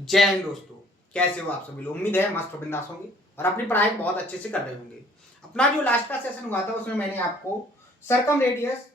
जय हिंद दोस्तों, कैसे हो आप सभी लोग। उम्मीद है मस्त बिंदास होंगे और अपनी पढ़ाई बहुत अच्छे से कर रहे होंगे। अपना जो लास्ट का सेशन हुआ था उसमें मैंने आपको सरकम रेडियस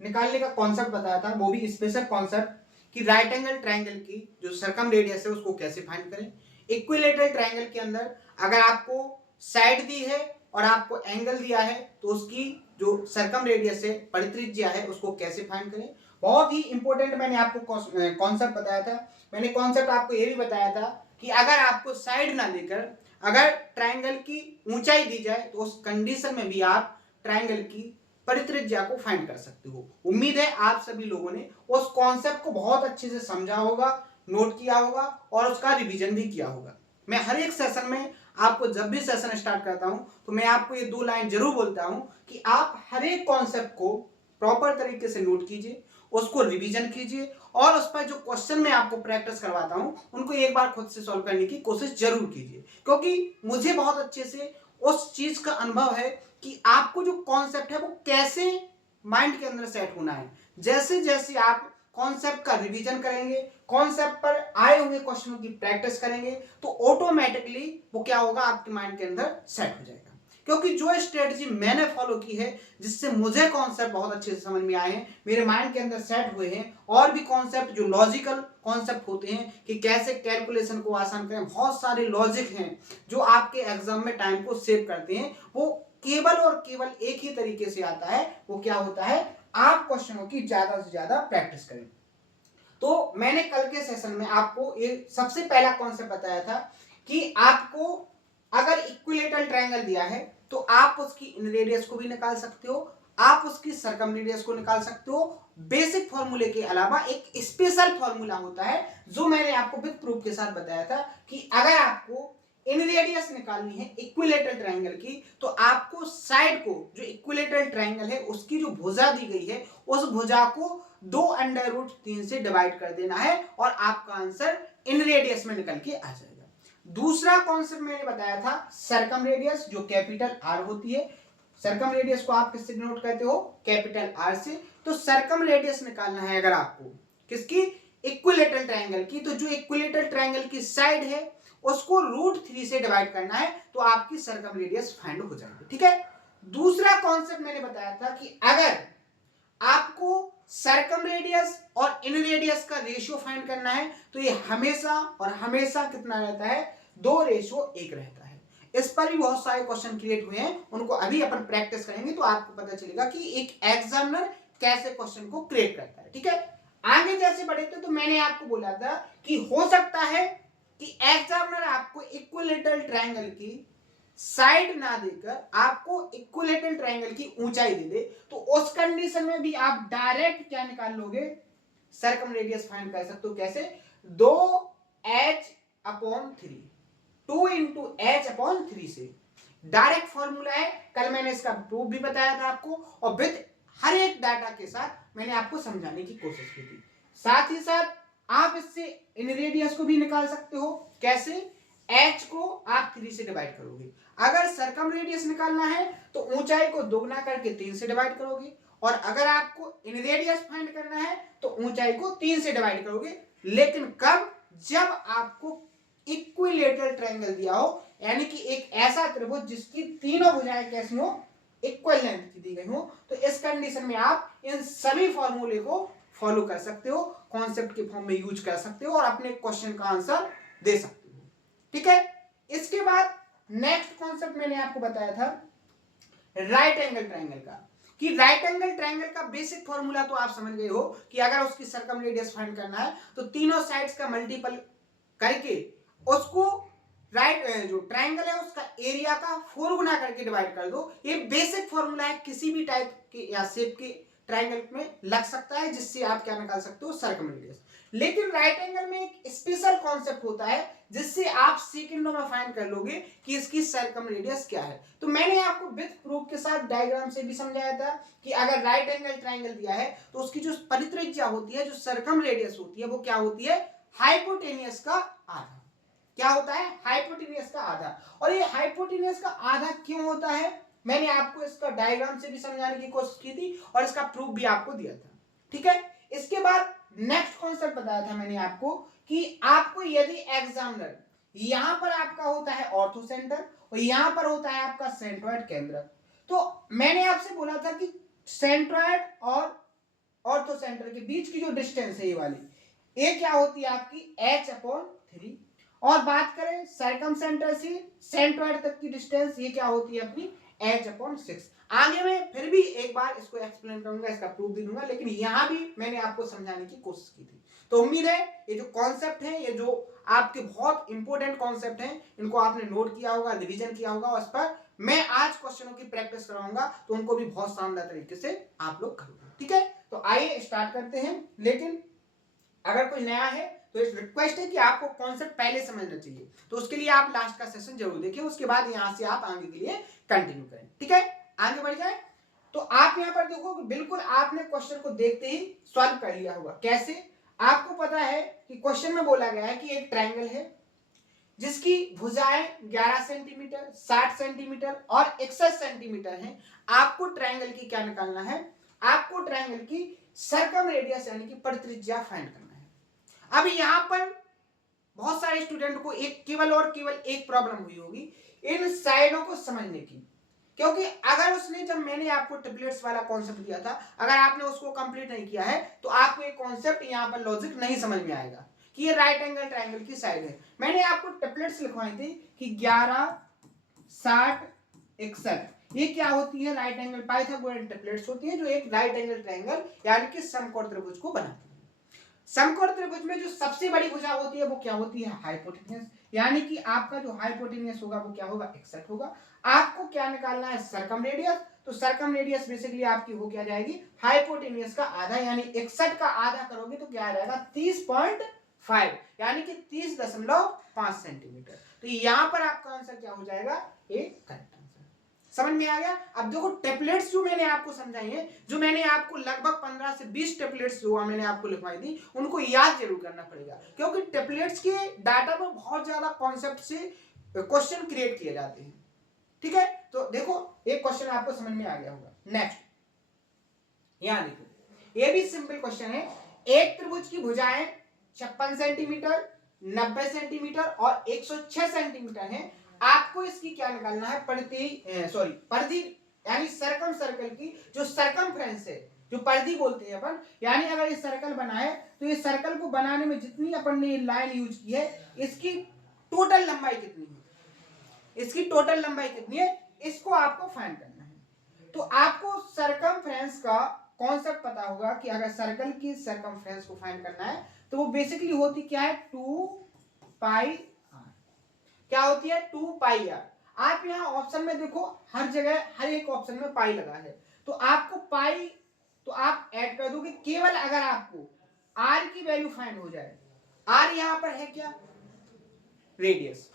निकालने का कॉन्सेप्ट बताया था, वो भी स्पेशल कॉन्सेप्ट कि राइट एंगल ट्रायंगल की जो सरकम रेडियस है उसको कैसे फाइंड करें। इक्विलेटरल ट्रायंगल के अंदर अगर आपको साइड दी है और आपको एंगल दिया है तो उसकी जो सरकम रेडियस है, परित्रिज्या है, उसको कैसे फाइंड करें। बहुत ही इंपॉर्टेंट मैंने आपको कॉन्सेप्ट बताया था। मैंने कॉन्सेप्ट आपको ये भी बताया था कि अगर आपको साइड ना देकर अगर ट्रायंगल की ऊंचाई दी जाए तो उस कंडीशन में भी आप ट्रायंगल की परित्रिज्या को फाइंड कर सकते हो। उम्मीद है आप सभी लोगों ने उस कॉन्सेप्ट को बहुत अच्छे से समझा होगा, नोट किया होगा और उसका रिवीजन भी किया होगा। मैं हर एक सेशन में आपको जब भी सेशन स्टार्ट करता हूं तो मैं आपको ये 2 लाइन जरूर बोलता हूं कि आप हर एक कॉन्सेप्ट को प्रॉपर तरीके से नोट कीजिए, उसको रिवीजन कीजिए और उस पर जो क्वेश्चन मैं आपको प्रैक्टिस करवाता हूं उनको एक बार खुद से सॉल्व करने की कोशिश जरूर कीजिए, क्योंकि मुझे बहुत अच्छे से उस चीज का अनुभव है कि आपको जो कॉन्सेप्ट है वो कैसे माइंड के अंदर सेट होना है। जैसे जैसे आप कॉन्सेप्ट का रिवीजन करेंगे, कॉन्सेप्ट पर आए हुए क्वेश्चनों की प्रैक्टिस करेंगे तो ऑटोमेटिकली वो क्या होगा, आपके माइंड के अंदर सेट हो जाएगा। क्योंकि जो स्ट्रेटजी मैंने फॉलो की है, जिससे मुझे कॉन्सेप्ट बहुत अच्छे से समझ में आए हैं, मेरे माइंड के अंदर सेट हुए हैं, और भी कॉन्सेप्ट जो लॉजिकल कॉन्सेप्ट होते हैं कि कैसे कैलकुलेशन को आसान करें, बहुत सारे लॉजिक हैं जो आपके एग्जाम में टाइम को सेव करते हैं। वो केवल और केवल एक ही तरीके से आता है, वो क्या होता है, आप क्वेश्चनों की ज्यादा से ज्यादा प्रैक्टिस करें। तो मैंने कल के सेशन में आपको ये सबसे पहला कॉन्सेप्ट बताया था कि आपको अगर इक्विलेटरल ट्रायंगल दिया है तो आप उसकी इन रेडियस को भी निकाल सकते हो, आप उसकी सरकम रेडियस को निकाल सकते हो। बेसिक फॉर्मूले के अलावा एक स्पेशल फॉर्मूला होता है जो मैंने आपको विद प्रूफ के साथ बताया था कि अगर आपको इन रेडियस निकालनी है इक्विलेटरल ट्रायंगल की तो आपको साइड को, जो इक्विलेटरल ट्रायंगल है उसकी जो भुजा दी गई है उस भुजा को 2√3 से डिवाइड कर देना है और आपका आंसर इन रेडियस में निकल के आ जाएगा। दूसरा कॉन्सेप्ट मैंने बताया था सरकम रेडियस, जो कैपिटल आर होती है। सरकम रेडियस को आप किससे डिनोट करते हो, कैपिटल आर से। तो सरकम रेडियस निकालना है अगर आपको किसकी, इक्विलेटरल ट्रायंगल की, तो जो इक्विलेटरल ट्रायंगल की साइड है उसको √3 से डिवाइड करना है तो आपकी सरकम रेडियस फाइंड हो जाएगी। ठीक है। दूसरा कॉन्सेप्ट मैंने बताया था कि अगर आपको सरकम रेडियस और इन रेडियस का रेशियो फाइंड करना है तो ये हमेशा और हमेशा कितना रहता है, 2:1 रहता है। इस पर भी बहुत सारे क्वेश्चन क्रिएट हुए हैं, उनको अभी अपन प्रैक्टिस करेंगे तो आपको पता चलेगा कि एक एग्जामिनर कैसे क्वेश्चन को क्रिएट करता है। ठीक है। आगे जैसे बढ़े तो मैंने आपको बोला था कि हो सकता है कि एग्जामिनर आपको इक्विलेटरल ट्रायंगल की साइड ना देकर आपको इक्विलेटरल ट्रायंगल की ऊंचाई दे दे तो उस कंडीशन में भी आप डायरेक्ट क्या निकाल लोगे, सरकम रेडियस फाइंड कर सकते हो। कैसे, 2h/3, 2 × h/3 से डायरेक्ट फॉर्मूला है। कल मैंने इसका प्रूफ भी बताया था आपको और विद हर एक डाटा के साथ मैंने आपको समझाने की कोशिश की थी। साथ ही साथ आप इससे इन रेडियस को भी निकाल सकते हो। कैसे, h को आप 3 से डिवाइड करोगे। अगर सरकम रेडियस निकालना है तो ऊंचाई को दोगुना करके 3 से डिवाइड करोगे, और अगर आपको इन रेडियस फाइंड करना है तो ऊंचाई को 3 से डिवाइड करोगे। लेकिन कब, जब आपको इक्विलेटरल ट्रायंगल दिया हो, यानी कि एक ऐसा त्रिभुज जिसकी तीनों भुजाएं कैसी हो, इक्वल लेंथ की दी गई हो, तो इस कंडीशन में आप इन सभी फॉर्मूले को फॉलो कर सकते हो, कॉन्सेप्ट के फॉर्म में यूज कर सकते हो और अपने क्वेश्चन का आंसर दे सकते हो। ठीक है। इसके बाद नेक्स्ट कॉन्सेप्ट मैंने आपको बताया था राइट एंगल ट्रायंगल का, कि राइट एंगल ट्रायंगल का बेसिक फॉर्मूला तो आप समझ गए हो कि अगर उसकी सरकम रेडियस फाइंड करना है तो तीनों साइड्स का मल्टीपल करके उसको राइट जो ट्रायंगल है उसका एरिया का 4 गुना करके डिवाइड कर दो। ये बेसिक फॉर्मूला है, किसी भी टाइप के या शेप के ट्रायंगल में लग सकता है, जिससे आप क्या निकाल सकते हो, सरकम रेडियस। लेकिन राइट एंगल में एक स्पेशल कॉन्सेप्ट होता है जिससे आप सेकंडों में फाइंड कर लोगे कि इसकी सरकम रेडियस क्या है। तो मैंने आपको विद प्रूफ के साथ डायग्राम से भी समझाया था कि अगर राइट एंगल ट्रायंगल दिया है तो उसकी जो परित्रिज्या होती है, जो सरकम रेडियस होती है, वो क्या होती है, हाइपोटेनियस का आधा। क्या होता है, हाइपोटेनियस का आधा। और ये हाइपोटेनियस का आधा क्यों होता है, मैंने आपको इसका डायग्राम से भी समझाने की कोशिश की थी और इसका प्रूफ भी आपको दिया था। ठीक है। इसके बाद नेक्स्ट कॉन्सेप्ट बताया था मैंने आपको कि आपको यदि एग्जामिनर यहां पर आपका होता है ऑर्थो सेंटर और यहां पर होता है आपका सेंट्रॉइड केंद्र, तो मैंने आपसे बोला था कि सेंट्रॉइड और ऑर्थो सेंटर के बीच की जो डिस्टेंस है ये वाली, ये क्या होती है आपकी h/3। और बात करें सरकम सेंटर से सेंट्रॉइड तक की डिस्टेंस, ये क्या होती है अपनी h/6। आगे मैं फिर भी एक बार इसको एक्सप्लेन करूंगा, इसका प्रूफ भी दूंगा, लेकिन यहां भी मैंने आपको समझाने की कोशिश की थी। तो उम्मीद है ये जो कॉन्सेप्ट है, ये जो आपके बहुत इंपॉर्टेंट कॉन्सेप्ट हैं, इनको आपने नोट किया होगा, रिवीजन किया होगा, और इस पर मैं आज क्वेश्चनों की प्रैक्टिस कराऊंगा, तो उनको भी बहुत शानदार तरीके से आप लोग करोगे। ठीक है, तो आइए स्टार्ट करते हैं। लेकिन अगर कोई नया है तो एक रिक्वेस्ट है कि आपको कॉन्सेप्ट पहले समझना चाहिए, तो उसके लिए आप लास्ट का सेशन जरूर देखें, उसके बाद यहां से आप आगे के लिए कंटिन्यू करें। ठीक है, आगे बढ़ जाए। तो आप यहां पर देखो कि बिल्कुल आपने क्वेश्चन को देखते ही सॉल्व कर लिया होगा। कैसे? आपको पता है कि क्वेश्चन में बोला गया है कि एक ट्रायंगल है जिसकी भुजाएं 11 सेंटीमीटर, 60 सेंटीमीटर और 61 सेंटीमीटर हैं। आपको ट्रायंगल की क्या निकालना है? आपको ट्रायंगल की सर्कम रेडियस यानी कि परित्रिज्या फाइंड करना है। अब यहां पर बहुत सारे स्टूडेंट को केवल और केवल एक प्रॉब्लम हुई होगी इन साइडों को समझने की, क्योंकि अगर उसने, जब मैंने आपको ट्रिपलेट्स वाला कॉन्सेप्ट दिया था, अगर आपने उसको कंप्लीट नहीं किया है तो आपको ये कॉन्सेप्ट यहां पर लॉजिक नहीं समझ में आएगा कि ये राइट एंगल ट्रायंगल की साइड है। मैंने आपको ट्रिपलेट्स लिखवाई थी कि 11, 60, 61, ये क्या होती है? राइट एंगल पाइथागोरन ट्रिपलेट्स होती है, जो एक राइट एंगल ट्रायंगल यानी कि समकोण त्रिभुज को बनाती है। समकोण त्रिभुज में जो सबसे बड़ी भुजा होती है वो क्या होती है? हाइपोटेन्यूस, यानी कि आपका जो हाइपोटेन्यूस होगा वो क्या होगा? 61 होगा। आपको क्या निकालना है? Circum radius. तो सर्कम रेडियस बेसिकली आपकी हो क्या जाएगी? हाइपोटेन्यूस का आधा, यानी 61 का आधा करोगे तो क्या आ जाएगा? 30.5, यानी कि 30.5 सेंटीमीटर। तो यहां पर आपका आंसर क्या हो जाएगा? A correct answer. समझ में आ गया? अब देखो टेम्पलेट्स जो मैंने आपको समझाई है, जो मैंने आपको लगभग 15 से 20 टेम्पलेट्स जो मैंने आपको लिखवाई थी, उनको याद जरूर करना पड़ेगा, क्योंकि टेम्पलेट्स के डाटा में बहुत ज्यादा कॉन्सेप्ट से क्वेश्चन क्रिएट किए जाते हैं। ठीक है, तो देखो एक क्वेश्चन आपको समझ में आ गया होगा। नेक्स्ट यहां देखो, ये भी सिंपल क्वेश्चन है। एक त्रिभुज की भुजाएं 56 सेंटीमीटर, 90 सेंटीमीटर और 106 सेंटीमीटर है। आपको इसकी क्या निकालना है? परिधि यानी सर्कम सर्कल की जो सर्कमफ्रेंस है, जो परिधि बोलते हैं अपन, यानी अगर ये सर्कल बना है तो ये सर्कल को बनाने में जितनी अपन ने लाइन यूज की है, इसकी टोटल लंबाई कितनी है? इसकी टोटल लंबाई कितनी है, इसको आपको फाइंड करना है। तो आपको सर्कमफ्रेंस का कॉन्सेप्ट पता होगा कि अगर सर्कल की सर्कमफ्रेंस को फाइंड करना है तो वो बेसिकली होती क्या है? 2 पाई आर। क्या होती है? 2 पाई आर। आप यहां ऑप्शन में देखो, हर जगह हर एक ऑप्शन में पाई लगा है, तो आपको पाई तो आप ऐड कर दोगे केवल अगर आपको आर की वैल्यू फाइंड हो जाए। आर यहां पर है क्या? रेडियस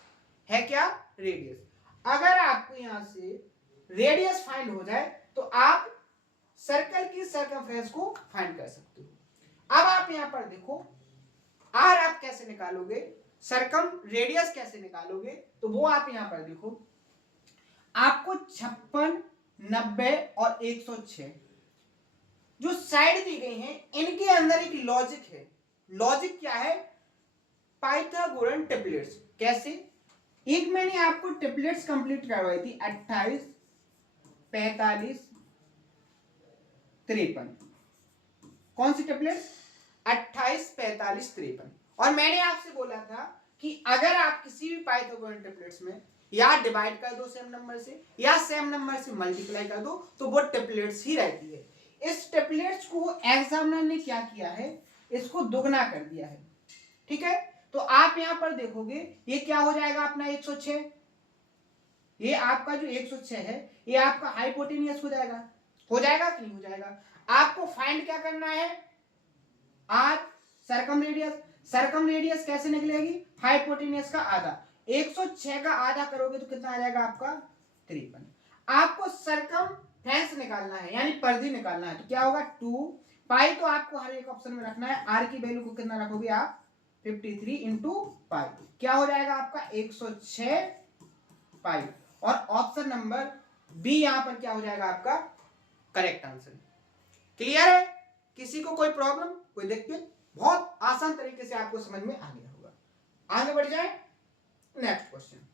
है क्या? रेडियस। अगर आपको यहां से रेडियस फाइंड हो जाए तो आप सर्कल की सर्कमफ्रेंस को फाइंड कर सकते हो। अब आप यहां पर देखो, आर आप कैसे निकालोगे, सर्कम रेडियस कैसे निकालोगे, तो वो आप यहां पर देखो। आपको 56, 90 और 106 जो साइड दी गई हैं, इनके अंदर एक लॉजिक है। लॉजिक क्या है? Pythagorean triplets. कैसे? एक मैंने आपको ट्रिपलेट्स कंप्लीट करवाई थी, 28, 45, 53। कौन सी ट्रिपलेट्स? 28, 45, 53। और मैंने आपसे बोला था कि अगर आप किसी भी पाइथागोरन ट्रिपलेट्स में या डिवाइड कर दो सेम नंबर से या सेम नंबर से मल्टीप्लाई कर दो तो वो ट्रिपलेट्स ही रहती है। इस ट्रिपलेट्स को एग्जामिनर ने क्या किया है? इसको दुगना कर दिया है। ठीक है, तो आप यहां पर देखोगे ये क्या हो जाएगा अपना 106। ये आपका जो 106 है ये आपका हाइपोटेनियस हो जाएगा। हो जाएगा कि नहीं हो जाएगा? आपको फाइंड क्या करना है? R circum radius. Circum radius कैसे निकलेगी? हाइपोटेनियस का आधा। 106 का आधा करोगे तो कितना आ जाएगा आपका? 53। आपको सर्कम फ्रेंस निकालना है यानी परिधि निकालना है, तो क्या होगा? 2 पाई। तो आपको हर एक ऑप्शन में रखना है। आर की वैल्यू को कितना रखोगे आप? 53 इंटू पाई। क्या हो जाएगा आपका? 106 पाई। और ऑप्शन नंबर बी यहां पर क्या हो जाएगा आपका? Correct answer. क्लियर है? किसी को कोई प्रॉब्लम, कोई दिक्कत? बहुत आसान तरीके से आपको समझ में आ गया होगा। आगे बढ़ जाए, नेक्स्ट क्वेश्चन।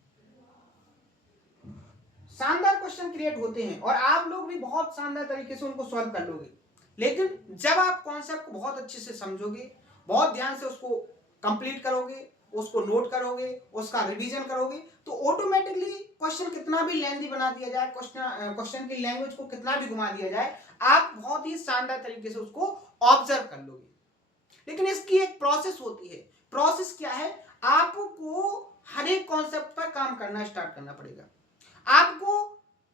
शानदार क्वेश्चन क्रिएट होते हैं और आप लोग भी बहुत शानदार तरीके से उनको सॉल्व कर लोगे, लेकिन जब आप कॉन्सेप्ट को बहुत अच्छे से समझोगे, बहुत ध्यान से उसको कंप्लीट करोगे, उसको नोट करोगे, उसका रिवीजन करोगे, तो ऑटोमेटिकली क्वेश्चन कितना भी लेंथी बना दिया जाए, क्वेश्चन की लैंग्वेज को कितना भी घुमा दिया जाए, आप बहुत ही शानदार तरीके से उसको ऑब्जर्व कर लोगे। लेकिन इसकी एक प्रोसेस होती है। प्रोसेस क्या है? आपको हर एक कॉन्सेप्ट पर काम करना स्टार्ट करना पड़ेगा। आपको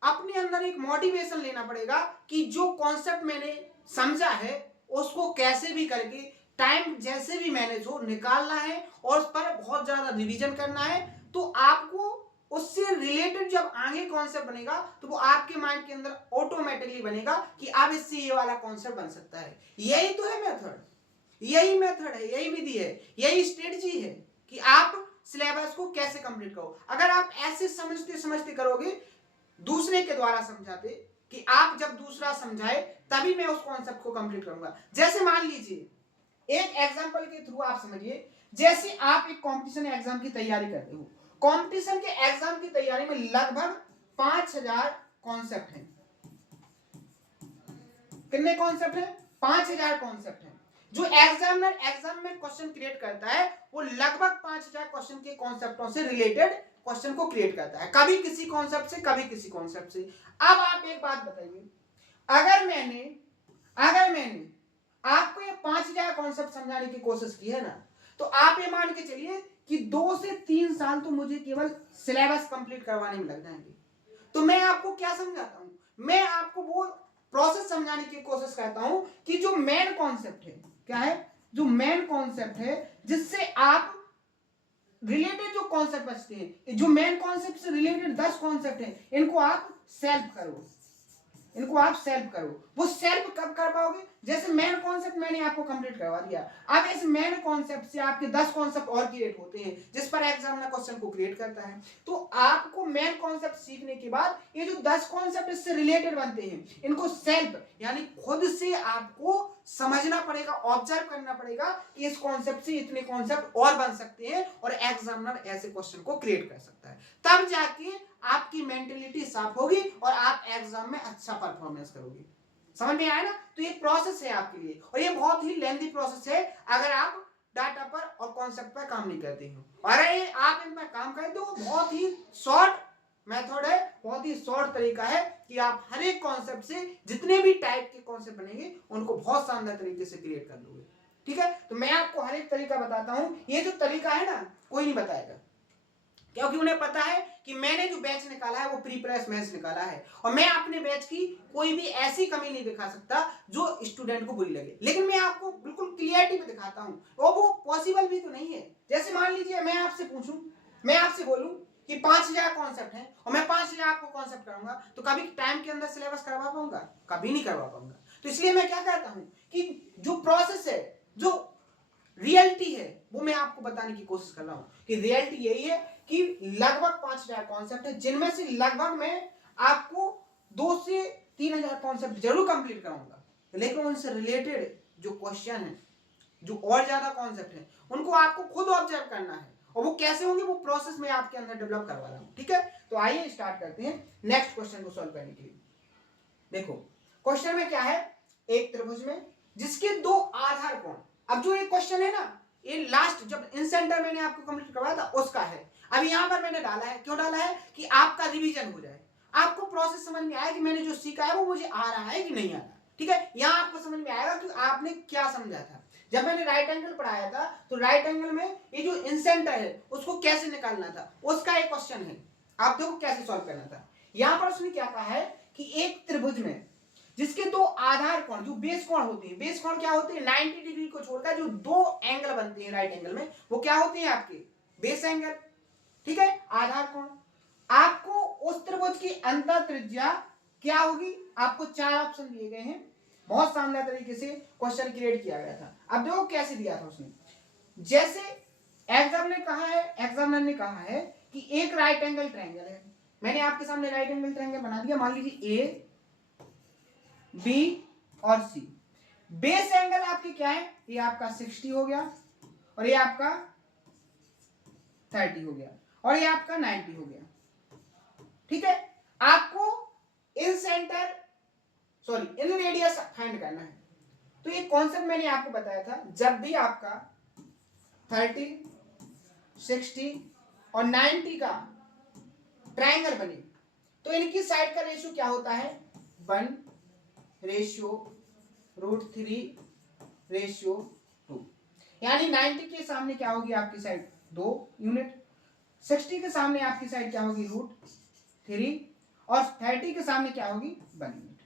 अपने अंदर एक मोटिवेशन लेना पड़ेगा कि जो कॉन्सेप्ट मैंने समझा है उसको कैसे भी करके टाइम जैसे भी मैनेज हो निकालना है और उस पर बहुत ज्यादा रिवीजन करना है। तो आपको उससे रिलेटेड जब आगे कॉन्सेप्ट बनेगा तो वो आपके माइंड के अंदर ऑटोमेटिकली बनेगा कि अब इससे ये वाला कॉन्सेप्ट बन सकता है। यही तो है मेथड, यही मेथड है, यही विधि है, यही स्ट्रेटजी है कि आप सिलेबस को कैसे कंप्लीट करो। अगर आप ऐसे समझते समझते करोगे, दूसरे के द्वारा समझाते, कि आप जब दूसरा समझाए तभी मैं उस कॉन्सेप्ट को कंप्लीट करूंगा। जैसे मान लीजिए एक एग्जांपल के थ्रू आप समझिए, जैसे आप एक कंपटीशन एग्जाम की तैयारी करते हो। कंपटीशन के एग्जाम की तैयारी में लगभग 5000 कॉन्सेप्ट हैं। कितने कॉन्सेप्ट हैं? 5000 कॉन्सेप्ट हैं। जो एग्जामिनर एग्जाम में क्वेश्चन क्रिएट करता है वो लगभग 5000 क्वेश्चन के कॉन्सेप्टों से रिलेटेड क्वेश्चन को क्रिएट करता है, कभी किसी कॉन्सेप्ट से, कभी किसी कॉन्सेप्ट से। अब आप एक बात बताइए, अगर मैंने आपको ये 5000 कॉन्सेप्ट समझाने की कोशिश की है ना, तो आप ये मान के चलिए कि 2 से 3 साल तो मुझे केवल सिलेबस कंप्लीट करवाने में लग जाएंगे। तो मैं आपको क्या समझाता हूं? मैं आपको वो प्रोसेस समझाने की कोशिश करता हूं कि जो मेन कॉन्सेप्ट है, क्या है? जो मेन कॉन्सेप्ट है जिससे आप रिलेटेड जो कॉन्सेप्ट बचते हैं, जो मेन कॉन्सेप्ट से रिलेटेड 10 कॉन्सेप्ट हैं, इनको आप सेल्फ करो, इनको आप सेल्फ करो। वो सेल्फ कब कर पाओगे? जैसे मेन कॉन्सेप्ट मैंने आपको कंप्लीट करवा दिया, अब इस मेन कॉन्सेप्ट से आपके 10 कॉन्सेप्ट और क्रिएट होते हैं जिस पर एग्जामिनर क्वेश्चन को क्रिएट करता है। तो आपको मेन कॉन्सेप्ट सीखने के बाद ये जो 10 कॉन्सेप्ट इससे रिलेटेड बनते हैं, इनको सेल्फ यानी खुद से आपको समझना पड़ेगा, ऑब्जर्व करना पड़ेगा कि इस कॉन्सेप्ट से इतने कॉन्सेप्ट और बन सकते हैं और एग्जामिनर ऐसे क्वेश्चन को क्रिएट कर सकता है। तब जाके आपकी मेंटेलिटी साफ होगी और आप एग्जाम में अच्छा परफॉर्मेंस करोगे। समझ में आया ना? तो ये प्रोसेस है आपके लिए और ये बहुत ही लेंथी प्रोसेस है अगर आप डाटा पर और कॉन्सेप्ट पर काम नहीं करते हो। अगर आप इन पर काम करें तो बहुत ही शॉर्ट मेथड है, बहुत ही शॉर्ट तरीका है कि आप हर एक कॉन्सेप्ट से जितने भी टाइप के कॉन्सेप्ट बनेंगे उनको बहुत शानदार तरीके से क्रिएट कर लोगे। ठीक है? तो मैं आपको हर एक तरीका बताता हूं। ये जो तरीका है ना, कोई नहीं बताएगा, क्योंकि उन्हें पता है कि मैंने जो बैच निकाला है वो प्री प्रेस बैच निकाला है और मैं अपने बैच की कोई भी ऐसी कमी नहीं दिखा सकता जो स्टूडेंट को बुरी लगे। लेकिन मैं आपको बिल्कुल क्लियरिटी में दिखाता हूं और वो पॉसिबल भी तो नहीं है। जैसे मान लीजिए मैं आपसे पूछूं, मैं आपसे बोलूं कि 5000 कॉन्सेप्ट हैं और मैं 5000 आपको कॉन्सेप्ट कराऊंगा, तो कभी टाइम के अंदर सिलेबस करवा पाऊंगा? कभी नहीं करवा पाऊंगा। तो इसलिए मैं क्या कहता हूं कि जो प्रोसेस है, जो रियलिटी है, वो मैं आपको बताने की कोशिश कर रहा हूं कि रियलिटी यही है कि लगभग 5000 कॉन्सेप्ट है जिनमें से लगभग मैं आपको 2 से 3000 कॉन्सेप्ट जरूर कंप्लीट कराऊंगा, लेकिन उनसे रिलेटेड जो क्वेश्चन है, जो और ज्यादा कॉन्सेप्ट है, उनको आपको खुद ऑब्जर्व करना है और वो कैसे होंगे वो प्रोसेस में आपके अंदर डेवलप करवा रहा हूं। ठीक है? तो आइए स्टार्ट करते हैं नेक्स्ट क्वेश्चन को सॉल्व करने के लिए। देखो क्वेश्चन में क्या है, एक त्रिभुज में जिसके 2 आधार कोण। अब जो एक क्वेश्चन है ना, ये लास्ट जब इन सेंटर मैंने आपको कंप्लीट करवाया था उसका है। अब यहां पर मैंने डाला है, क्यों डाला है? कि आपका रिवीजन हो जाए, आपको प्रोसेस समझ में आए कि मैंने जो सीखा है वो मुझे आ रहा है कि नहीं आ रहा। ठीक है? यहां आपको समझ में आएगा कि आपने क्या समझा था। जब मैंने राइट एंगल पढ़ाया था तो राइट एंगल में ये जो इन सेंटर है उसको कैसे निकालना था, उसका एक क्वेश्चन है, आप देखो कैसे सॉल्व करना था। यहां पर उसने क्या कहा है कि एक त्रिभुज में जिसके 2 आधार कोण, जो बेस कोण होते हैं, बेस कोण क्या होते हैं? 90 डिग्री को छोड़कर जो 2 एंगल बनते हैं राइट एंगल में, वो क्या होते हैं? आपके बेस एंगल। ठीक है? आधार कोण। आपको उस त्रिभुज की अंतर त्रिज्या क्या होगी? आपको 4 ऑप्शन दिए गए हैं, बहुत शानदार तरीके से क्वेश्चन क्रिएट किया गया था। अब देखो कैसे दिया था उसने। जैसे एग्जामिनर ने कहा है कि एक राइट एंगल ट्रायंगल है। मैंने आपके सामने राइट एंगल ट्रायंगल बना दिया, मान लीजिए ए, बी और सी। बेस एंगल आपके क्या है? ये आपका 60 हो गया, और ये आपका 30 हो गया, और ये आपका 90 हो गया। ठीक है, आपको incentre sorry inradius find करना है। तो ये कॉन्सेप्ट मैंने आपको बताया था, जब भी आपका 30, 60 और 90 का ट्राइंगल बने तो इनकी साइड का रेशियो क्या होता है, 1/√3/2। यानी 90 के सामने क्या होगी आपकी साइड 2 यूनिट, 60 के सामने आपकी साइड क्या होगी √3, और 30 के सामने क्या होगी 1 यूनिट।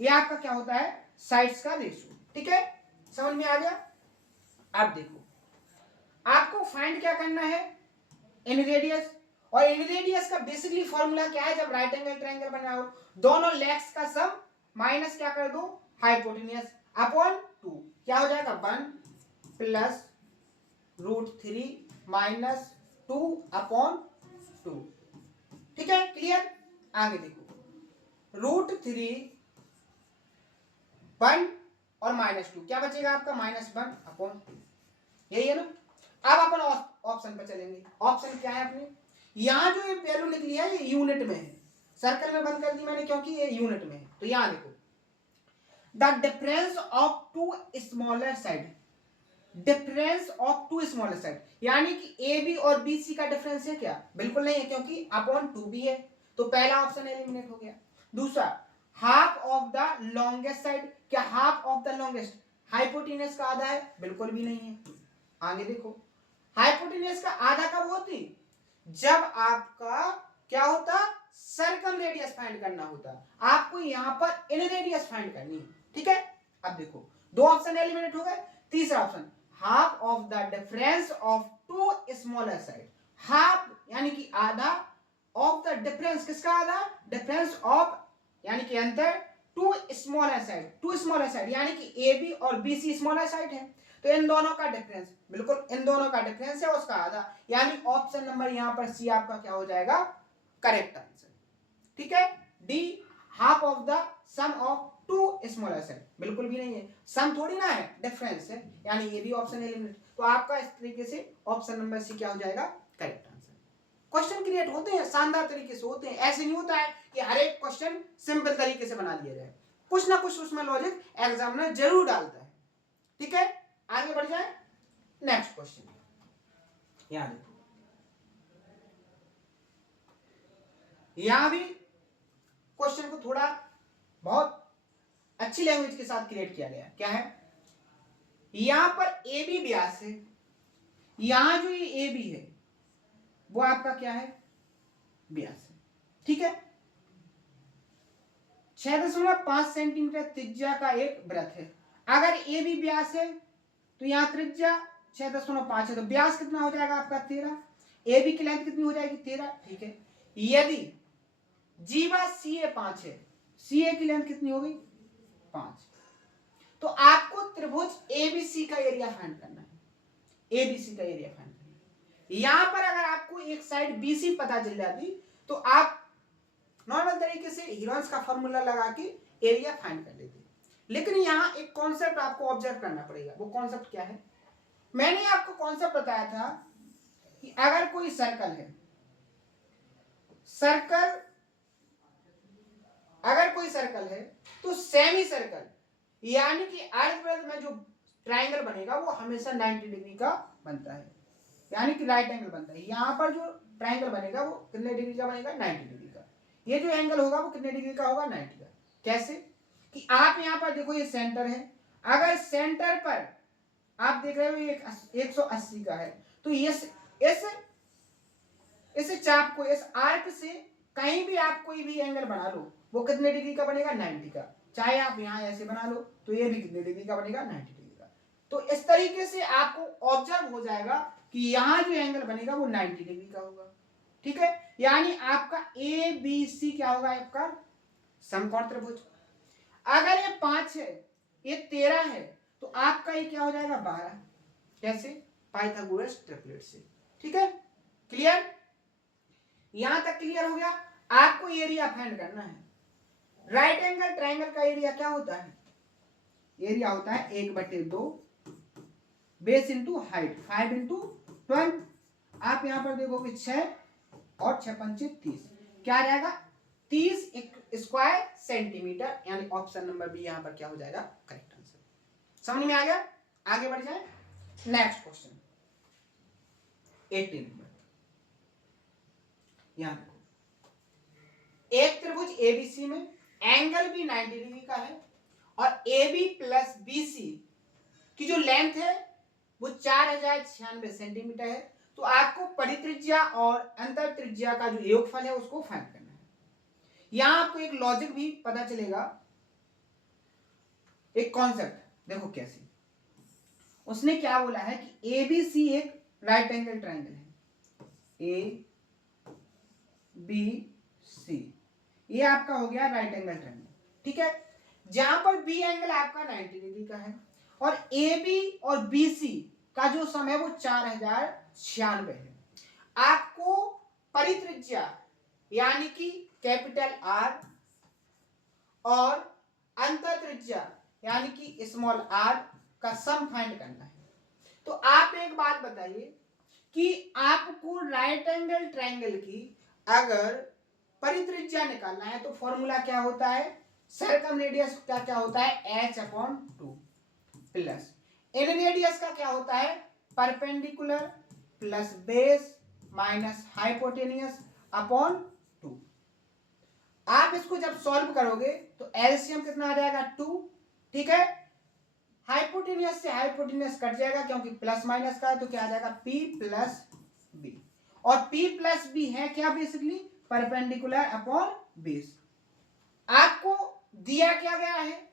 ये आपका क्या होता है साइड्स का रेशियो। ठीक है, समझ में आ गया। अब देखो आपको फाइंड क्या करना है, इन रेडियस, और इन रेडियस का बेसिकली फॉर्मूला क्या है, जब राइट एंगल ट्रायंगल बनाओ दोनों लेग्स का सम माइनस क्या कर दो हाइपोटेन्यूज अपॉन 2, क्या हो जाएगा 1 प्लस √3 माइनस 2 अपॉन 2। ठीक है, क्लियर। आगे देखो √3 1 और -2 क्या बचेगा आपका -1 अपॉन 2, यही है ना। अब अपन ऑप्शन पर चलेंगे। ऑप्शन क्या है अपने, यहां जो ये वैल्यू लिख लिया है ये यूनिट में है, सर्कल में बंद कर दी मैंने क्योंकि ये यूनिट में है। तो यहां देखो the difference of two smaller side, difference of two smaller side यानी कि ए बी और बी सी का डिफरेंस है क्या, बिल्कुल नहीं है क्योंकि अपॉन 2 भी है, तो पहला ऑप्शन एलिमिनेट हो गया। दूसरा half of the longest side, क्या half of the longest hypotenuse का आधा है, बिल्कुल भी नहीं है। आगे देखो हाइपोटेन्यूज का आधा कब होती, जब आपका क्या होता सर्कम रेडियस फाइंड करना होता, आपको यहां पर इन रेडियस फाइंड करनी है। ठीक है, अब देखो दो ऑप्शन एलिमिनेट हो गए। तीसरा option half of the difference of two smaller side, half यानी कि आधा ऑफ द डिफरेंस, किसका आधा, डिफरेंस ऑफ यानी कि अंतर two smaller side, two smaller side यानी कि ए बी और बी सी स्मॉलर साइड है, तो इन दोनों का डिफरेंस, बिल्कुल इन दोनों का डिफरेंस है उसका आधा, यानी ऑप्शन नंबर यहां पर सी आपका क्या हो जाएगा करेक्ट आंसर। ठीक है, D half of the sum of two smaller side, बिल्कुल भी नहीं है, सम थोड़ी ना है डिफरेंस है, यानी ये भी ऑप्शन एलिमिनेट। तो आपका इस तरीके से ऑप्शन नंबर सी क्या हो जाएगा करेक्ट आंसर। क्वेश्चन क्रिएट होते हैं शानदार तरीके से होते हैं, ऐसे नहीं होता है कि हर एक क्वेश्चन सिंपल तरीके से बना दिया जाए, कुछ ना कुछ उसमें लॉजिक एग्जामिनर जरूर डालता है। ठीक है, आगे बढ़ जाए नेक्स्ट क्वेश्चन। यहां देखो यहां भी क्वेश्चन को थोड़ा बहुत अच्छी लैंग्वेज के साथ क्रिएट किया गया। क्या है, यहां पर ए बी व्यास है, यहां जो ये ए बी है वो आपका क्या है व्यास है। ठीक है, 6.5 सेंटीमीटर त्रिज्या का एक वृत्त है, अगर ए बी व्यास है तो यहां त्रिज्या 6.5 है, तो व्यास कितना हो जाएगा आपका 13, ए बी की लेंथ कितनी हो जाएगी 13। ठीक है, यदि जीवा सी ए 5 है, सी ए की लेंथ कितनी होगी 5, तो आपको त्रिभुज एबीसी का एरिया फाइंड करना है, एबीसी का एरिया फाइंड करना है। यहां पर अगर आपको एक साइड बीसी पता चल जाती तो आप नॉर्मल तरीके से हीरोन्स का फॉर्मूला लगा के एरिया फाइंड कर लेते, लेकिन यहां एक कॉन्सेप्ट आपको ऑब्जर्व करना पड़ेगा। वो कॉन्सेप्ट क्या है, मैंने आपको कॉन्सेप्ट बताया था कि अगर कोई सर्कल है, सर्कल अगर कोई सर्कल है तो सेमी सर्कल यानी कि अर्धवृत्त में जो ट्रायंगल बनेगा वो हमेशा 90 डिग्री का बनता है, यानी कि राइट एंगल बनता है। यहां पर जो ट्रायंगल बनेगा वो कितने डिग्री का बनेगा 90 डिग्री का, ये जो एंगल होगा वो कितने डिग्री का होगा 90 का। कैसे कि आप यहां पर देखो ये सेंटर है, अगर सेंटर पर आप देख रहे हो ये 180 का है, तो इस चाप को इस आर्क से कहीं भी आप कोई भी एंगल बना लो वो कितने डिग्री का बनेगा 90 का, चाहे आप यहां ऐसे बना लो तो ये भी कितने डिग्री का बनेगा 90 डिग्री का। तो इस तरीके से आपको ऑब्जर्व हो जाएगा कि यहां जो एंगल बनेगा वो 90 डिग्री का होगा। ठीक है, यानी आपका ए बी सी क्या होगा आपका समकोण त्रिभुज। अगर ये 5 है ये 13 है तो आपका ये क्या हो जाएगा 12, कैसे पाइथागोरस ट्रिपलेट से। ठीक है, क्लियर, यहां तक क्लियर हो गया। आपको एरिया फाइंड करना है, राइट एंगल ट्रायंगल का एरिया क्या होता है, एरिया होता है 1/2 बेस इंटू हाइट 5 इंटू 12। आप यहां पर देखोगे 6 और 6 पंचे 30, क्या आ जाएगा 30 स्क्वायर सेंटीमीटर, यानी ऑप्शन नंबर बी यहां पर क्या हो जाएगा करेक्ट आंसर। समझ में आ गया? आगे बढ़ जाए नेक्स्ट क्वेश्चन 18 नंबर। यहां देखो एक त्रिभुज एबीसी में एंगल भी 90 डिग्री का है और AB प्लस BC की जो लेंथ है वो 4096 सेंटीमीटर है। तो आपको परित्रिज्या और अंतर त्रिज्या का जो योगफल है उसको फाइंड करना है। यहां आपको एक लॉजिक भी पता चलेगा, एक कॉन्सेप्ट देखो कैसे। उसने क्या बोला है कि ABC एक राइट एंगल ट्राइंगल है, ABC ये आपका हो गया राइट एंगल ट्राइंगल, ठीक है। जहां पर बी एंगल आपका 90 डिग्री का है और AB और BC का जो सम है वो 4096 है। आपको परित्रिज्या यानी कि कैपिटल R और अंतर त्रिज्या यानी कि स्मॉल r का सम फाइंड करना है। तो आप एक बात बताइए कि आपको राइट एंगल ट्रायंगल की अगर परित्रिज्या निकालना है तो फॉर्मूला क्या होता है, सर्कम रेडियस का क्या होता है h/2 प्लस इन रेडियस का क्या होता है perpendicular plus base minus hypotenuse upon 2। आप इसको जब सॉल्व करोगे तो एलसीएम कितना आ जाएगा 2, ठीक है। हाइपोटेनियस से हाइपोटेनियस कट जाएगा क्योंकि प्लस माइनस का है, तो क्या आ जाएगा P प्लस बी, और P प्लस बी है क्या बेसिकली परपेंडिकुलर अपॉन बेस। आपको दिया क्या गया है,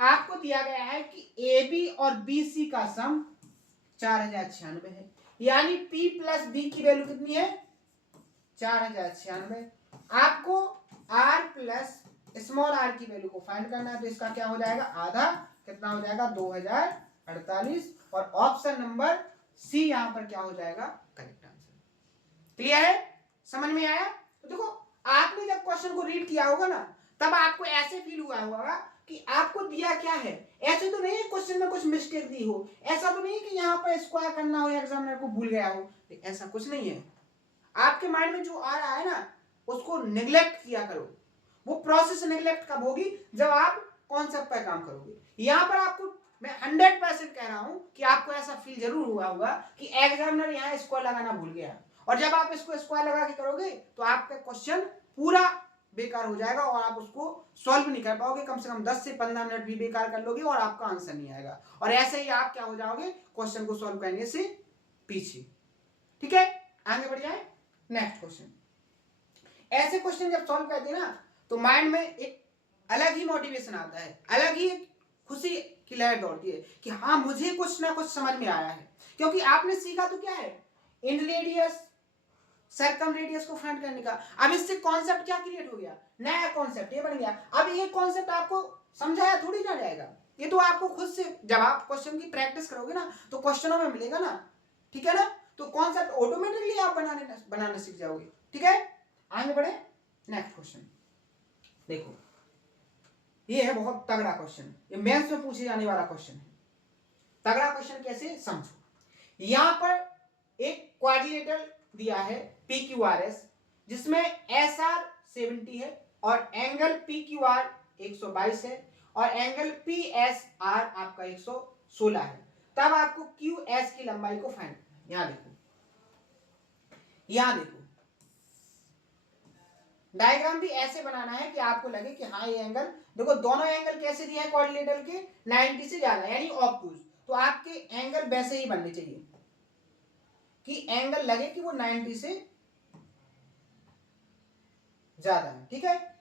आपको दिया गया है कि AB और BC का सम 4096 है, यानी P प्लस बी की वैल्यू कितनी है 4096। आपको R प्लस स्मॉल r की वैल्यू को फाइंड करना है, तो इसका क्या हो जाएगा आधा, कितना हो जाएगा 2048, और ऑप्शन नंबर सी यहां पर क्या हो जाएगा करेक्ट आंसर। क्लियर है, समझ में आया? तो देखो आपने जब क्वेश्चन को रीड किया होगा ना तब आपको ऐसे फील हुआ होगा कि आपको दिया क्या है, ऐसे तो नहीं है क्वेश्चन में कुछ मिस्टेक दी हो, ऐसा तो नहीं कि यहाँ पर स्क्वायर करना हो एग्जामिनर को भूल गया हो, ऐसा कुछ नहीं है। आपके माइंड में जो आ रहा है ना उसको निगलेक्ट किया करो। वो प्रोसेस निगलेक्ट कब होगी, जब आप कॉन्सेप्ट पर काम करोगे। यहां पर आपको मैं 100% कह रहा हूं कि आपको ऐसा फील जरूर हुआ होगा कि एग्जामिनर यहाँ स्क्वायर लगाना भूल गया, और जब आप इसको स्क्वायर लगा के करोगे तो आपका क्वेश्चन पूरा बेकार हो जाएगा और आप उसको सॉल्व नहीं कर पाओगे। कम से कम 10 से 15 मिनट भी बेकार कर लोगे और आपका आंसर नहीं आएगा, और ऐसे ही आप क्या हो जाओगे क्वेश्चन को सॉल्व करने से पीछे। ठीक है, आगे बढ़ जाए नेक्स्ट क्वेश्चन। ऐसे क्वेश्चन जब सॉल्व करते हैं ना तो माइंड में एक अलग ही मोटिवेशन आता है, अलग ही खुशी की लहर दौड़ती है कि हाँ मुझे कुछ ना कुछ समझ में आया है, क्योंकि आपने सीखा तो क्या है इन रेडियस सर्कम रेडियस को फाइंड करने का। अब इससे कॉन्सेप्ट क्या क्रिएट हो गया, नया कॉन्सेप्ट ये बन गया। अब ये कॉन्सेप्ट आपको समझाया थोड़ी ना जाएगा, ये तो आपको खुद से जब आप क्वेश्चन की प्रैक्टिस करोगे ना तो क्वेश्चनों में मिलेगा ना, ठीक है ना, तो कॉन्सेप्ट ऑटोमेटिकली आप बनाना सीख जाओगे। ठीक है, आगे बढ़े नेक्स्ट क्वेश्चन। देखो ये है बहुत तगड़ा क्वेश्चन, ये मेंस में पूछे जाने वाला क्वेश्चन है। तगड़ा क्वेश्चन कैसे समझो, यहां पर एक क्वाड्रिलेटरल दिया है PQRS जिसमें SR 70 है और एंगल PQR 122 है और एंगल PSR आपका 116 है। तब आपको QS की लंबाई को फाइंड करना है। यहां देखो डायग्राम भी ऐसे बनाना है कि आपको लगे कि हाँ ये एंगल, देखो दोनों एंगल कैसे दिए हैं क्वाड्रिलेटरल के 90 से ज्यादा यानी ऑब्टूज, तो आपके एंगल वैसे ही बनने चाहिए कि एंगल लगे कि वो 90 से ज्यादा है। ठीक है,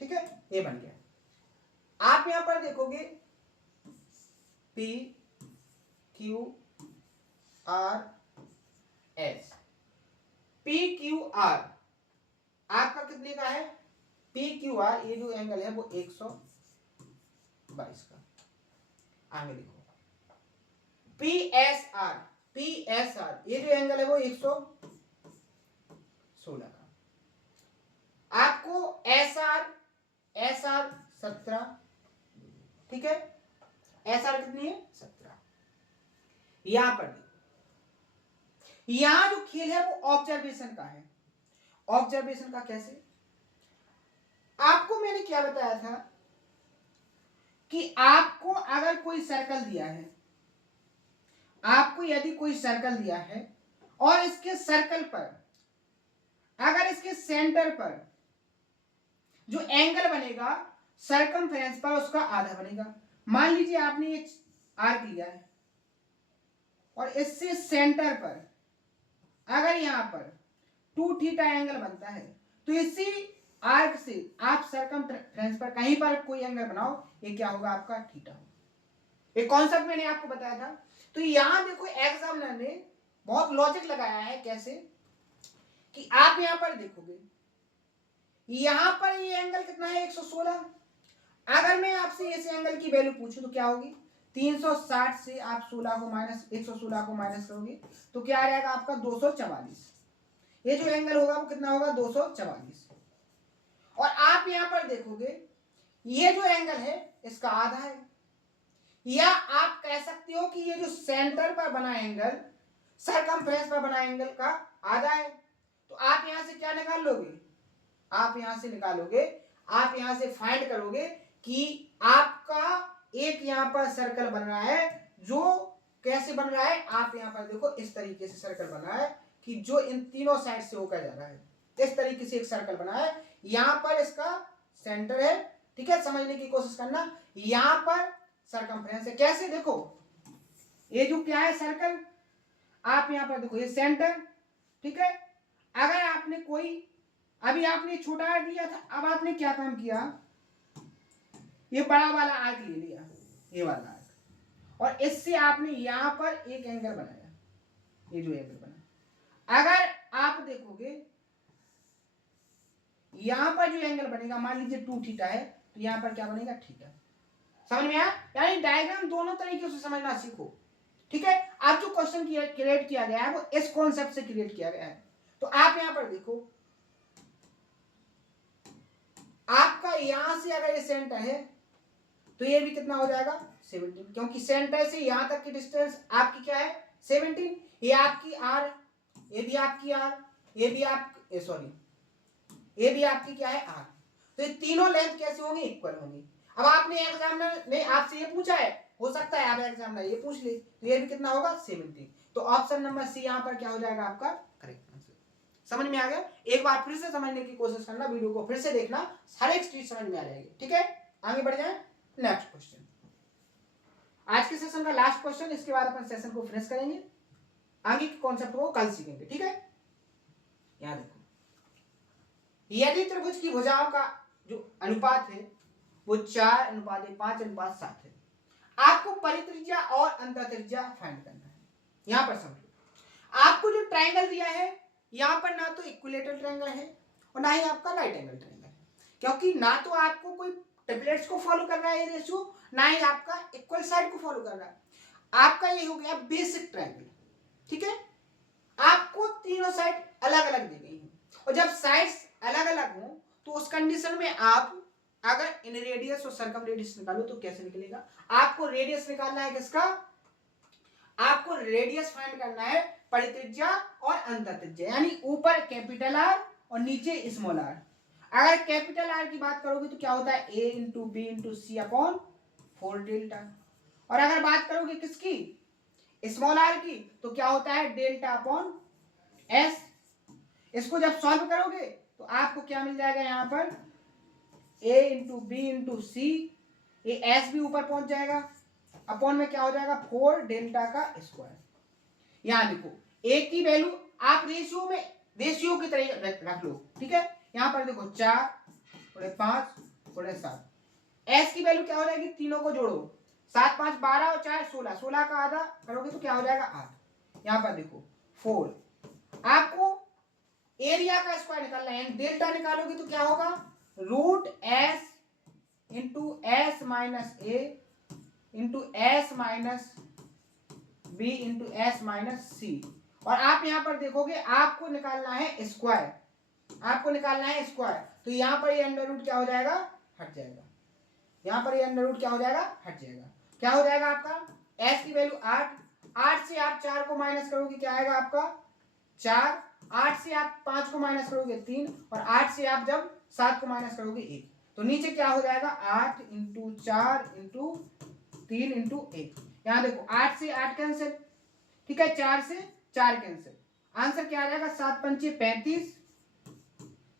ठीक है, ये बन गया। आप यहां पर देखोगे P Q R S, P Q R आपका कितने का है, P Q R ये जो एंगल है वो 122 का। आगे देखो PSR, PSR ये जो एंगल है वो 116 का। आपको SR 17, ठीक है, SR कितनी है 17। यहां पर यहां जो खेल है वो ऑब्जर्वेशन का है। ऑब्जर्वेशन का कैसे, आपको मैंने क्या बताया था कि आपको अगर कोई सर्कल दिया है, आपको यदि कोई सर्कल दिया है और इसके सर्कल पर अगर इसके सेंटर पर जो एंगल बनेगा सरकमफ्रेंस पर उसका आधा बनेगा। मान लीजिए आपने एक आर्क लिया है और इससे सेंटर पर अगर यहां पर 2 थीटा एंगल बनता है तो इसी आर्क से आप सरकमफ्रेंस पर कहीं पर कोई एंगल बनाओ, ये क्या होगा आपका थीटा होगा। एक कॉन्सेप्ट मैंने आपको बताया था। तो यहां देखो एग्जामिनर ने बहुत लॉजिक लगाया है। कैसे कि आप यहां पर देखोगे यहां पर ये एंगल कितना है 116। अगर मैं आपसे इस एंगल की वैल्यू पूछूं तो क्या होगी, 360 से आप 16 को माइनस 116 को माइनस करोगे तो क्या आ जाएगा आपका 244। ये जो एंगल होगा वो कितना होगा 244। और आप यहां पर देखोगे ये जो एंगल है इसका आधा है, या आप कह सकते हो कि ये जो सेंटर पर बना एंगल सरकमफ्रेंस पर बना एंगल का आधा है। तो आप यहां से क्या निकाल लोगे, आप यहां से निकालोगे, आप यहां से फाइंड करोगे कि आपका एक यहां पर सर्कल बन रहा है जो कैसे बन रहा है, आप यहां पर देखो इस तरीके से सर्कल बन रहा है कि जो इन तीनों साइड से होकर जा रहा है। इस तरीके से एक सर्कल बना है, यहां पर इसका सेंटर है, ठीक है, समझने की कोशिश करना। यहां पर सरकमफ्रेंस है, कैसे देखो ये जो क्या है सर्कल, आप यहां पर देखो ये सेंटर, ठीक है। अगर आपने कोई अभी आपने छोटा आर्क लिया था, अब आपने क्या काम किया, ये बड़ा वाला आर्क ले लिया, ये वाला आर्क, और इससे आपने यहां पर एक एंगल बनाया, ये जो एंगल बना। अगर आप देखोगे यहां पर जो एंगल बनेगा, मान लीजिए 2 थीटा है तो यहां पर क्या बनेगा थीटा। समझ में आया, यानी डायग्राम दोनों तरीके से समझना सीखो, ठीक है। अब जो क्वेश्चन क्रिएट किया गया है वो इस कॉन्सेप्ट से क्रिएट किया गया है। तो आप यहां पर देखो, आपका यहां से अगर ये सेंटर है तो ये भी कितना हो जाएगा 17, क्योंकि सेंटर से यहां तक की डिस्टेंस आपकी क्या है 17। ये आपकी आर, ये भी आपकी आर, ये भी आप सॉरी ये भी आपकी क्या है आर। तो ये तीनों लेंथ कैसे होंगी, इक्वल होंगी। अब आपने एग्जामिनर ने आपसे ये पूछा है, हो सकता है आप एग्जामिनर ये पूछ ले, तो ये भी कितना होगा 17। तो ऑप्शन नंबर सी यहां पर क्या हो जाएगा आपका करेक्ट आंसर। समझ में आ गया, एक बार फिर से समझने की कोशिश करना, वीडियो को फिर से देखना, हर एक चीज समझ में आ जाएगी, ठीक है। आगे बढ़ जाए, नेक्स्ट क्वेश्चन, आज के सेशन का लास्ट क्वेश्चन, इसके बाद अपन सेशन को फिनिश करेंगे, आगे के कॉन्सेप्ट को कल सीखेंगे, ठीक है। यहां देखो, यदि त्रिभुज की भुजाओं का जो अनुपात है वो 4:5:7 है, आपको परित्रिज्या और अंतःत्रिज्या फाइंड करना है। यहां पर समझो, आपको जो ट्रायंगल दिया है यहां पर ना तो इक्विलेटरल ट्रायंगल है और ना ही आपका राइट एंगल ट्रायंगल है, क्योंकि ना तो आपको कोई ट्रिपलेट्स को फॉलो कर रहा है ये रेशियो, ना ही आपका इक्वल साइड को फॉलो कर रहा है। आपका ये हो गया बेसिक ट्रायंगल, ठीक है। आपको तीनों साइड अलग अलग दी गई है, और जब साइड्स अलग अलग हो तो उस कंडीशन में आप अगर इन रेडियस और सर्कम रेडियस निकालो तो कैसे निकलेगा, आपको रेडियस निकालना है किसका, आपको रेडियस फाइंड करना है परित्रिज्या और अंतःत्रिज्या, यानी ऊपर कैपिटल आर और नीचे स्मॉल आर। अगर कैपिटल आर की बात करोगे तो क्या होता है a into B into C upon 4 delta, और अगर बात करोगे किसकी स्मॉल आर की तो क्या होता है डेल्टा अपॉन एस। इसको जब सॉल्व करोगे तो आपको क्या मिल जाएगा, यहां पर a इंटू बी इंटू सी, ये एस भी ऊपर पहुंच जाएगा, अपॉन में क्या हो जाएगा 4 डेल्टा का स्क्वायर। यहां देखो a की वैल्यू आप रेशियो की तरह रख लो, ठीक है। यहां पर देखो 4:5:7, एस की वैल्यू क्या हो जाएगी, तीनों को जोड़ो, 7 5 12 और 4 16, 16 का आधा करोगे तो क्या हो जाएगा 8। यहां पर देखो 4, आपको एरिया का स्क्वायर निकालना है, डेल्टा निकालोगे तो क्या होगा root S into S minus A into S minus B into S minus C. और आप यहाँ पर देखोगे आपको निकालना है स्क्वायर, आपको निकालना है स्क्वायर, तो यहाँ पर ये अंडर रूट क्या हो जाएगा, हट जाएगा। यहाँ पर ये अंडर रूट क्या हो जाएगा, हट जाएगा। क्या हो जाएगा आपका, एस की वैल्यू 8, 8 से आप 4 को माइनस करोगे क्या आएगा आपका 4, 8 से आप 5 को माइनस करोगे 3, और 8 से आप जब 7 को माइनस करोगे 1, तो नीचे क्या हो जाएगा 8 इंटू 4 इंटू 3 इंटू 1। यहाँ देखो 8 से 8 कैंसिल, ठीक है, 4 से 4 कैंसिल, आंसर क्या आ जाएगा 7 पंचे 35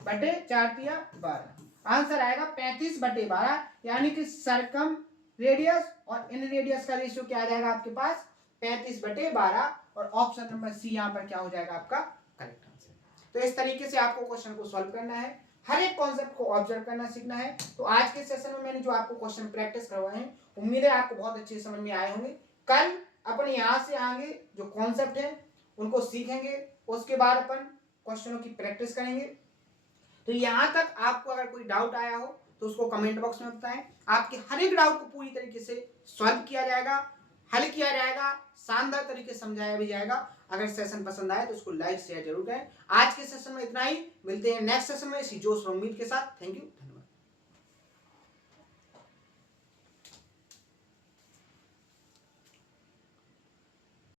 बटे 4 तिया 12, आंसर आएगा 35 बटे 12, यानी कि सरकम रेडियस और इन रेडियस का रेशियो क्या आ जाएगा आपके पास 35 बटे 12, और ऑप्शन नंबर सी यहाँ पर क्या हो जाएगा आपका करेक्ट आंसर। तो इस तरीके से आपको क्वेश्चन को सॉल्व करना है, हर एक कॉन्सेप्ट को ऑब्जर्व करना सीखना है। तो आज के सेशन में मैंने जो आपको क्वेश्चन प्रैक्टिस करवाए हैं, उम्मीद है आपको बहुत अच्छे समझ में आए होंगे। कल अपन यहाँ से आगे जो कॉन्सेप्ट है उनको सीखेंगे, उसके बाद अपन क्वेश्चनों की प्रैक्टिस करेंगे। तो यहाँ तक आपको अगर कोई डाउट आया हो तो उसको कमेंट बॉक्स में बताएं, आपके हर एक डाउट को पूरी तरीके से सॉल्व किया जाएगा, हल किया जाएगा, शानदार तरीके से समझाया भी जाएगा। अगर सेशन पसंद आए तो उसको लाइक शेयर जरूर करें। आज के सेशन में इतना ही, मिलते हैं नेक्स्ट सेशन में इसी जोश और उम्मीद के साथ। Thank you.